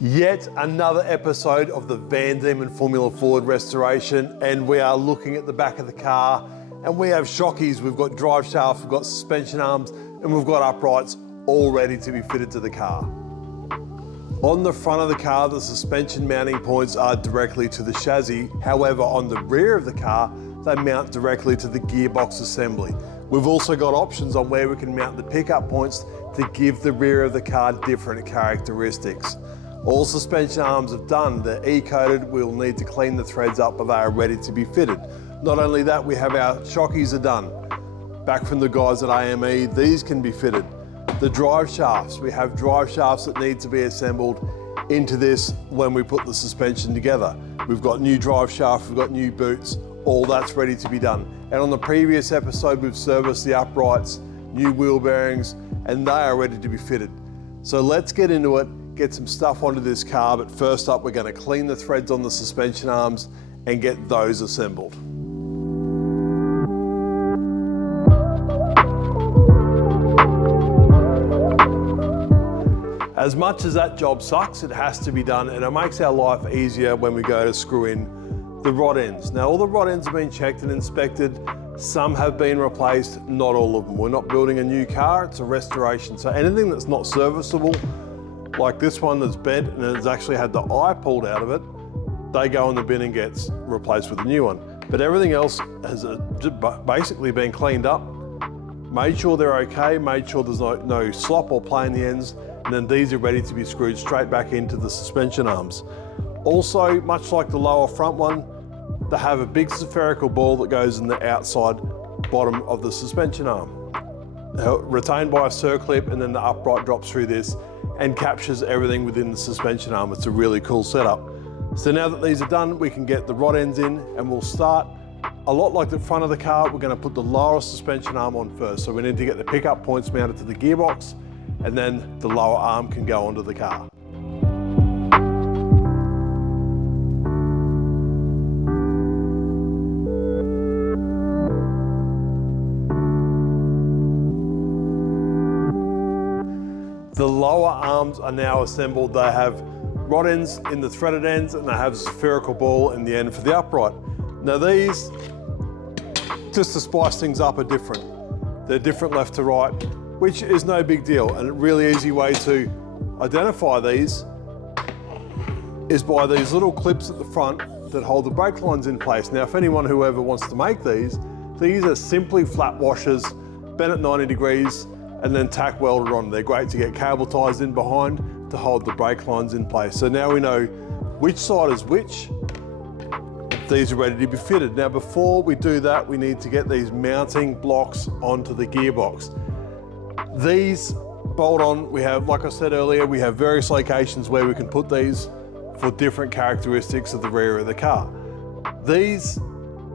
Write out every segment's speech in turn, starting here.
Yet another episode of the Van Diemen Formula Ford restoration, and we are looking at the back of the car, and we have shockies, we've got drive shafts, we've got suspension arms, and we've got uprights all ready to be fitted to the car. On the front of the car, the suspension mounting points are directly to the chassis. However, on the rear of the car, they mount directly to the gearbox assembly. We've also got options on where we can mount the pickup points to give the rear of the car different characteristics. All suspension arms are done, they're E-coated, we'll need to clean the threads up, but they are ready to be fitted. Not only that, we have our shockies are done. Back from the guys at AME, these can be fitted. The drive shafts, we have drive shafts that need to be assembled into this when we put the suspension together. We've got new drive shafts, we've got new boots, all that's ready to be done. And on the previous episode, we've serviced the uprights, new wheel bearings, and they are ready to be fitted. So let's get into it, get some stuff onto this car, but first up, we're going to clean the threads on the suspension arms and get those assembled. As much as that job sucks, it has to be done, and it makes our life easier when we go to screw in the rod ends. Now, all the rod ends have been checked and inspected. Some have been replaced, not all of them. We're not building a new car, it's a restoration. So anything that's not serviceable, like this one that's bent and has actually had the eye pulled out of it, they go in the bin and gets replaced with a new one. But everything else has basically been cleaned up, made sure they're okay, made sure there's no slop or play in the ends, and then these are ready to be screwed straight back into the suspension arms. Also, much like the lower front one, they have a big spherical ball that goes in the outside bottom of the suspension arm. Retained by a circlip, and then the upright drops through this and captures everything within the suspension arm. It's a really cool setup. So now that these are done, we can get the rod ends in, and we'll start a lot like the front of the car. We're going to put the lower suspension arm on first. So we need to get the pickup points mounted to the gearbox, and then the lower arm can go onto the car. The lower arms are now assembled. They have rod ends in the threaded ends, and they have a spherical ball in the end for the upright. Now these, just to spice things up, are different. They're different left to right, which is no big deal. And a really easy way to identify these is by these little clips at the front that hold the brake lines in place. Now, if anyone who ever wants to make these are simply flat washers, bent at 90 degrees, and then tack welded on. They're great to get cable ties in behind to hold the brake lines in place. So now we know which side is which. These are ready to be fitted. Now, before we do that, we need to get these mounting blocks onto the gearbox. These bolt on, we have, like I said earlier, we have various locations where we can put these for different characteristics of the rear of the car. These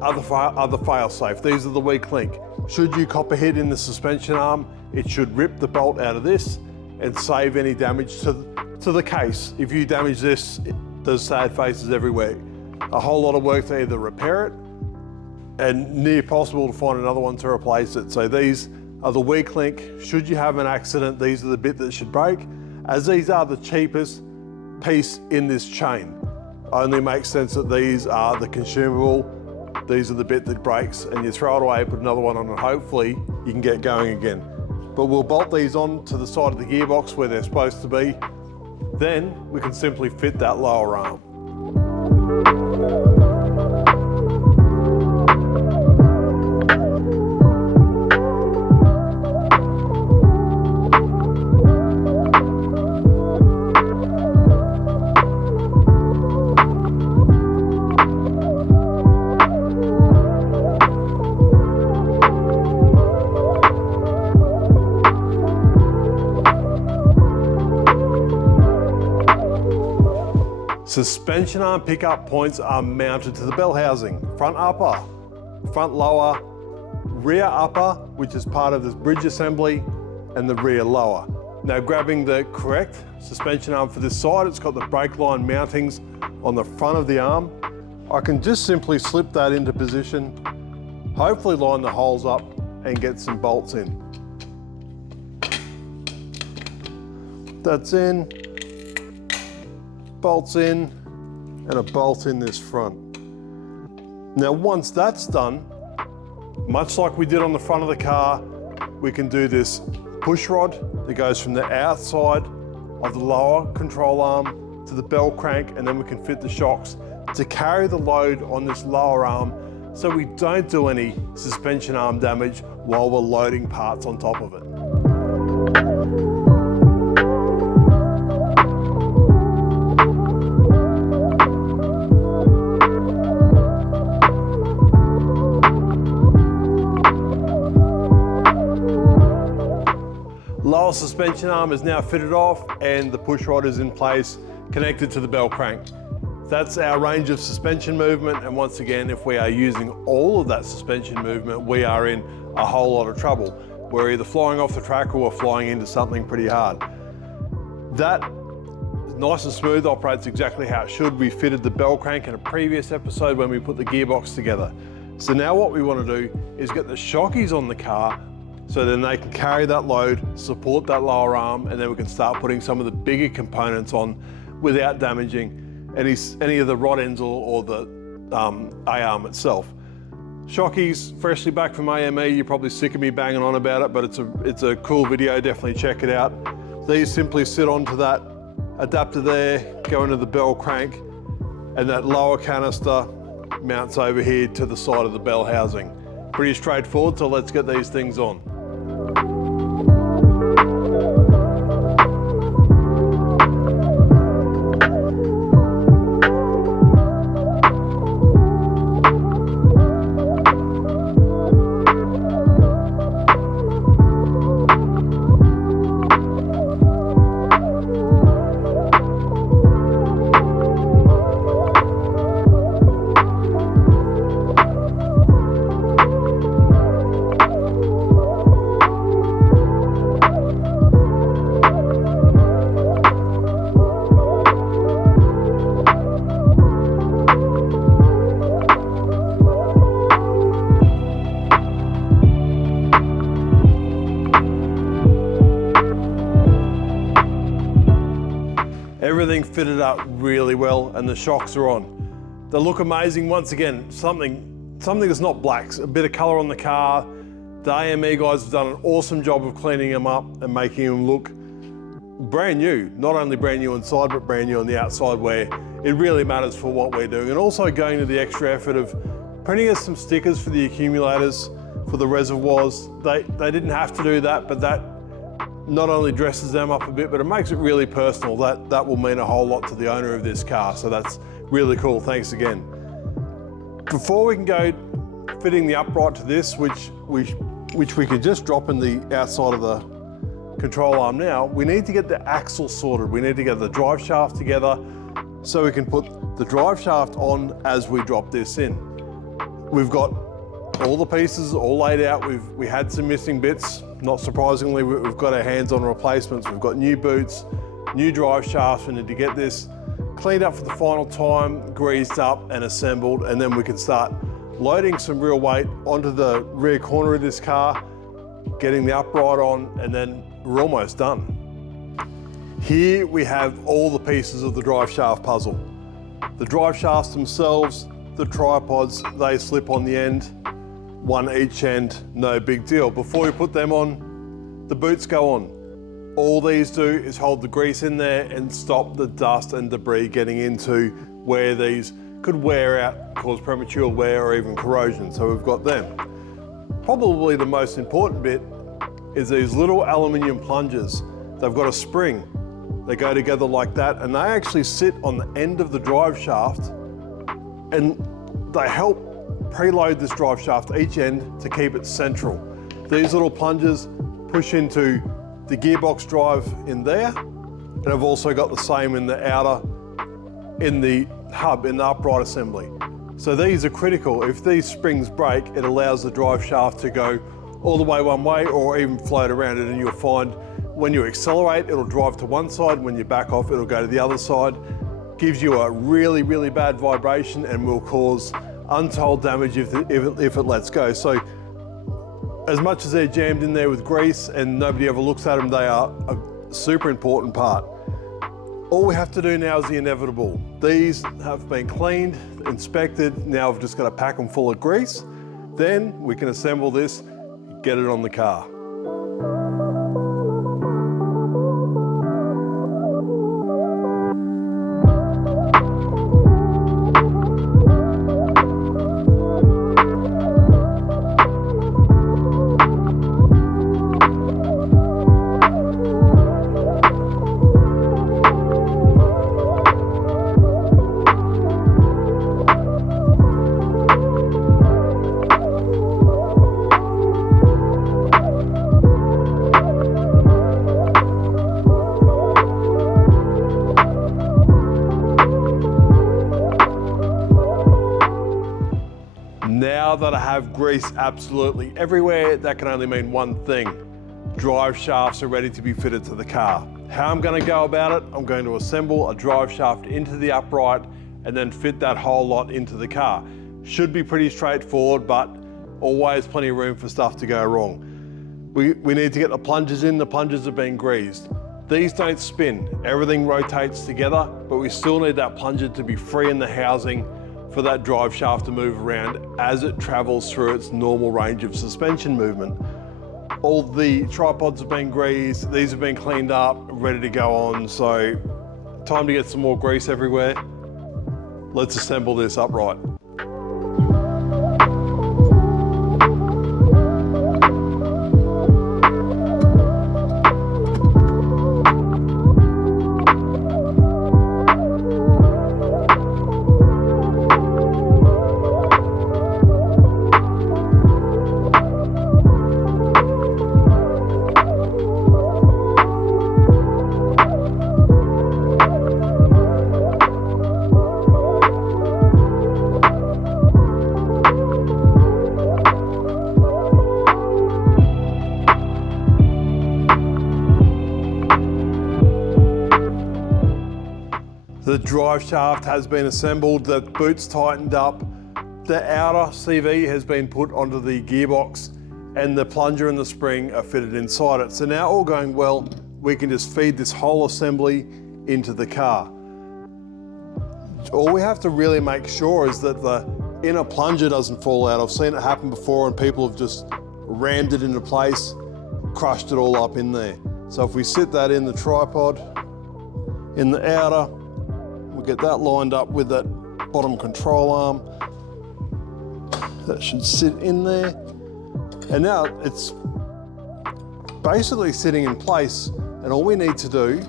are the fail-safe. These are the weak link. Should you copper hit in the suspension arm, it should rip the bolt out of this and save any damage to the case. If you damage this, there's sad faces everywhere. A whole lot of work to either repair it, and near possible to find another one to replace it. So these are the weak link. Should you have an accident, these are the bit that should break, as these are the cheapest piece in this chain. Only makes sense that these are the consumable. These are the bit that breaks, and you throw it away, put another one on, and hopefully you can get going again. But we'll bolt these on to the side of the gearbox where they're supposed to be. Then we can simply fit that lower arm. Suspension arm pickup points are mounted to the bell housing. Front upper, front lower, rear upper, which is part of this bridge assembly, and the rear lower. Now, grabbing the correct suspension arm for this side, it's got the brake line mountings on the front of the arm. I can just simply slip that into position, hopefully line the holes up and get some bolts in. That's in. bolts in and a bolt in this front. Now once that's done, much like we did on the front of the car, we can do this push rod that goes from the outside of the lower control arm to the bell crank, and then we can fit the shocks to carry the load on this lower arm so we don't do any suspension arm damage while we're loading parts on top of it. Lower suspension arm is now fitted off and the push rod is in place, connected to the bell crank. That's our range of suspension movement, and once again, if we are using all of that suspension movement, we are in a whole lot of trouble. We're either flying off the track or we're flying into something pretty hard. That is nice and smooth, operates exactly how it should. We fitted the bell crank in a previous episode when we put the gearbox together. So now what we want to do is get the shockies on the car so then they can carry that load, support that lower arm, and then we can start putting some of the bigger components on without damaging any of the rod ends or the A-arm itself. Shockies, freshly back from AME, you're probably sick of me banging on about it, but it's a cool video, definitely check it out. These simply sit onto that adapter there, go into the bell crank, and that lower canister mounts over here to the side of the bell housing. Pretty straightforward, so let's get these things on. Everything fitted up really well and the shocks are on. They look amazing. Once again, something that's not black, a bit of color on the car. The AME guys have done an awesome job of cleaning them up and making them look brand new. Not only brand new inside, but brand new on the outside, where it really matters for what we're doing. And also going to the extra effort of printing us some stickers for the accumulators, for the reservoirs. They didn't have to do that, but that not only dresses them up a bit, but it makes it really personal. That will mean a whole lot to the owner of this car, so that's really cool. Thanks again. Before we can go fitting the upright to this, which we could just drop in the outside of the control arm now, we need to get the axle sorted. We need to get the drive shaft together so we can put the drive shaft on as we drop this in. We've got all the pieces all laid out. We had some missing bits. Not surprisingly, we've got our hands on replacements. We've got new boots, new drive shafts. We need to get this cleaned up for the final time, greased up and assembled, and then we can start loading some real weight onto the rear corner of this car, getting the upright on, and then we're almost done. Here we have all the pieces of the drive shaft puzzle. The drive shafts themselves, the tripods, they slip on the end. One each end, no big deal. Before we put them on, the boots go on. All these do is hold the grease in there and stop the dust and debris getting into where these could wear out, cause premature wear or even corrosion, so we've got them. Probably the most important bit is these little aluminium plungers. They've got a spring. They go together like that, and they actually sit on the end of the drive shaft, and they help preload this drive shaft each end to keep it central. These little plungers push into the gearbox drive in there, and I've also got the same in the outer, in the hub, in the upright assembly. So these are critical. If these springs break, it allows the drive shaft to go all the way one way or even float around it, and you'll find when you accelerate, it'll drive to one side. When you back off, it'll go to the other side. Gives you a really, really bad vibration and will cause untold damage if it lets go. So as much as they're jammed in there with grease and nobody ever looks at them, they are a super important part. All we have to do now is the inevitable. These have been cleaned, inspected. Now we've just got to pack them full of grease. Then we can assemble this, get it on the car. Now that I have grease absolutely everywhere, that can only mean one thing. Drive shafts are ready to be fitted to the car. How I'm going to go about it, I'm going to assemble a drive shaft into the upright and then fit that whole lot into the car. Should be pretty straightforward, but always plenty of room for stuff to go wrong. We need to get the plungers in. The plungers have been greased. These don't spin, everything rotates together, but we still need that plunger to be free in the housing for that drive shaft to move around as it travels through its normal range of suspension movement. All the tripods have been greased, these have been cleaned up, ready to go on, so time to get some more grease everywhere. Let's assemble this upright. The drive shaft has been assembled, the boot's tightened up, the outer CV has been put onto the gearbox, and the plunger and the spring are fitted inside it. So now all going well, we can just feed this whole assembly into the car. All we have to really make sure is that the inner plunger doesn't fall out. I've seen it happen before and people have just rammed it into place, crushed it all up in there. So if we sit that in the tripod, in the outer, we'll get that lined up with that bottom control arm. That should sit in there. And now it's basically sitting in place, and all we need to do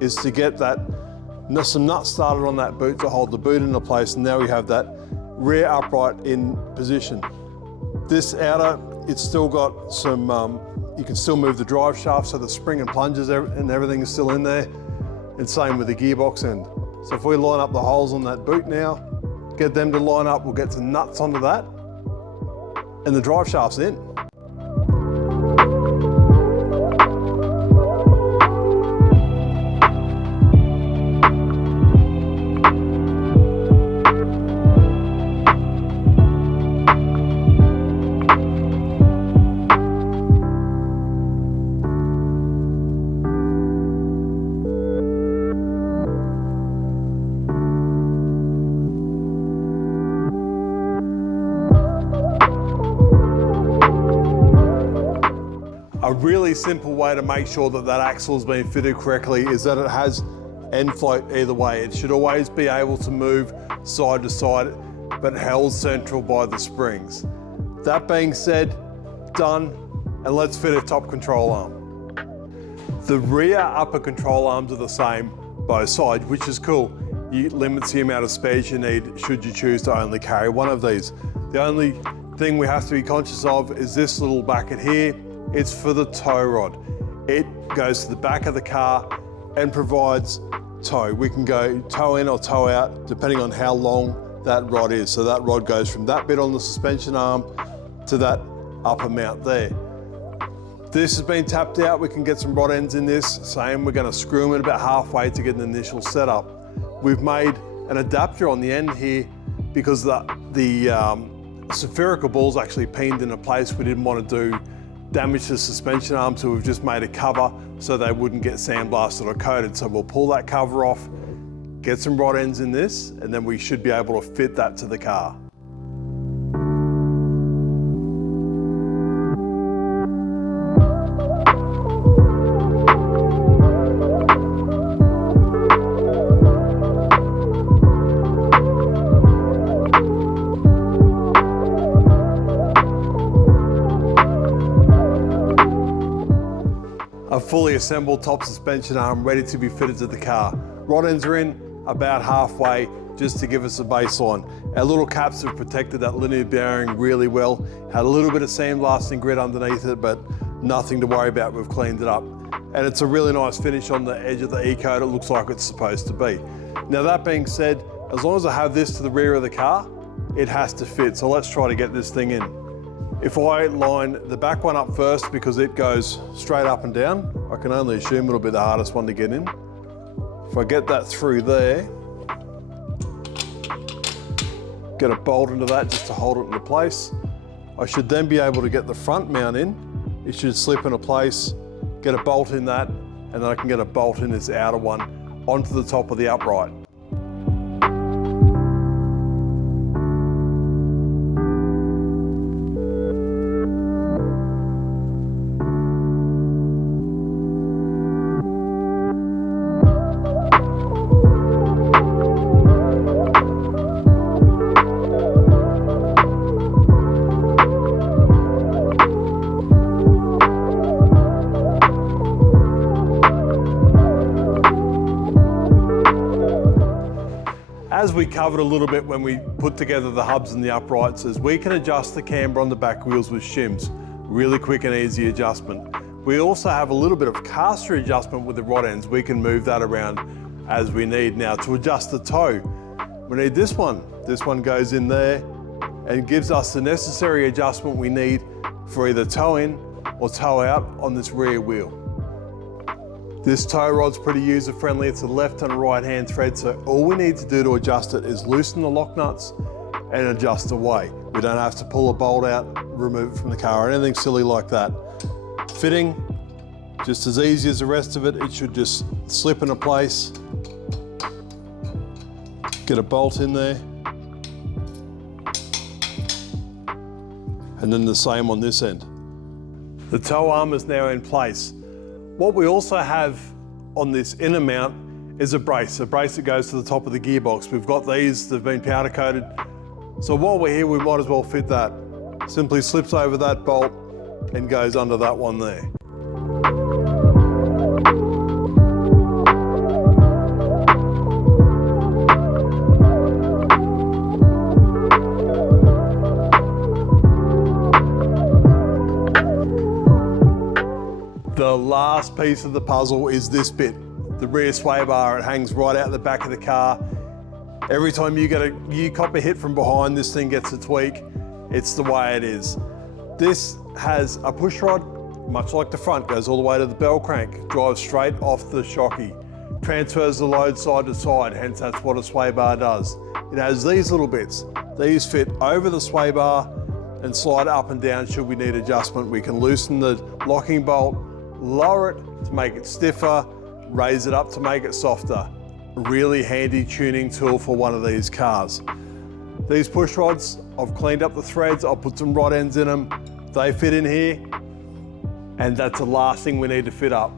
is to get some nuts started on that boot to hold the boot into place, and now we have that rear upright in position. This outer, it's still got some, you can still move the drive shaft, so the spring and plungers and everything is still in there, and same with the gearbox end. So if we line up the holes on that boot now, get them to line up, we'll get some nuts onto that, and the drive shaft's in. A really simple way to make sure that that axle's been fitted correctly is that it has end float either way. It should always be able to move side to side, but held central by the springs. That being said, done, and let's fit a top control arm. The rear upper control arms are the same both sides, which is cool. It limits the amount of spares you need should you choose to only carry one of these. The only thing we have to be conscious of is this little bracket here. It's for the tow rod. It goes to the back of the car and provides tow. We can go tow in or tow out depending on how long that rod is. So that rod goes from that bit on the suspension arm to that upper mount there. This has been tapped out. We can get some rod ends in this. Same, we're going to screw them in about halfway to get an initial setup. We've made an adapter on the end here because the spherical ball's actually pinned into place. We didn't want to do damage to the suspension arm, so we've just made a cover so they wouldn't get sandblasted or coated. So we'll pull that cover off, get some rod ends in this, and then we should be able to fit that to the car. A fully assembled top suspension arm ready to be fitted to the car. Rod ends are in about halfway just to give us a baseline. Our little caps have protected that linear bearing really well. Had a little bit of sandblasting grit underneath it, but nothing to worry about, we've cleaned it up. And it's a really nice finish on the edge of the E-coat. It looks like it's supposed to be. Now that being said, as long as I have this to the rear of the car, it has to fit. So let's try to get this thing in. If I line the back one up first because it goes straight up and down, I can only assume it'll be the hardest one to get in. If I get that through there, get a bolt into that just to hold it into place. I should then be able to get the front mount in. It should slip into place, get a bolt in that, and then I can get a bolt in this outer one onto the top of the upright. As we covered a little bit when we put together the hubs and the uprights, is we can adjust the camber on the back wheels with shims. Really quick and easy adjustment. We also have a little bit of caster adjustment with the rod ends. We can move that around as we need. Now to adjust the toe, we need this one. This one goes in there and gives us the necessary adjustment we need for either toe in or toe out on this rear wheel. This tow rod's pretty user friendly. It's a left and right hand thread, so all we need to do to adjust it is loosen the lock nuts and adjust away. We don't have to pull a bolt out, remove it from the car or anything silly like that. Fitting, just as easy as the rest of it. It should just slip into place. Get a bolt in there. And then the same on this end. The tow arm is now in place. What we also have on this inner mount is a brace that goes to the top of the gearbox. We've got these, they've been powder coated. So while we're here, we might as well fit that. Simply slips over that bolt and goes under that one there. The last piece of the puzzle is this bit, the rear sway bar. It hangs right out the back of the car. Every time you cop a hit from behind, this thing gets a tweak. It's the way it is. This has a push rod, much like the front, goes all the way to the bell crank, drives straight off the shocky, transfers the load side to side, hence that's what a sway bar does. It has these little bits. These fit over the sway bar and slide up and down should we need adjustment. We can loosen the locking bolt, lower it to make it stiffer, raise it up to make it softer. A really handy tuning tool for one of these cars. These push rods, I've cleaned up the threads, I'll put some rod ends in them. They fit in here, and that's the last thing we need to fit up.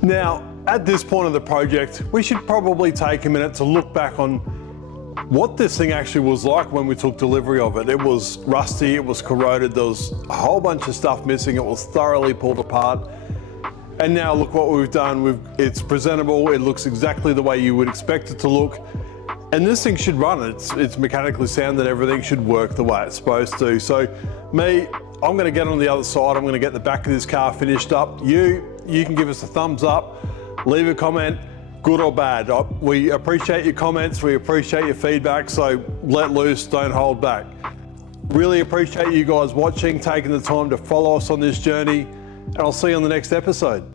Now, at this point of the project, we should probably take a minute to look back on what this thing actually was like when we took delivery of it. It was rusty, it was corroded, there was a whole bunch of stuff missing, it was thoroughly pulled apart. And now look what we've done, it's presentable, it looks exactly the way you would expect it to look. And this thing should run. It's mechanically sound and everything should work the way it's supposed to. So I'm gonna get on the other side. I'm gonna get the back of this car finished up. You can give us a thumbs up, leave a comment, good or bad. We appreciate your comments, we appreciate your feedback, so let loose, don't hold back. Really appreciate you guys watching, taking the time to follow us on this journey, and I'll see you on the next episode.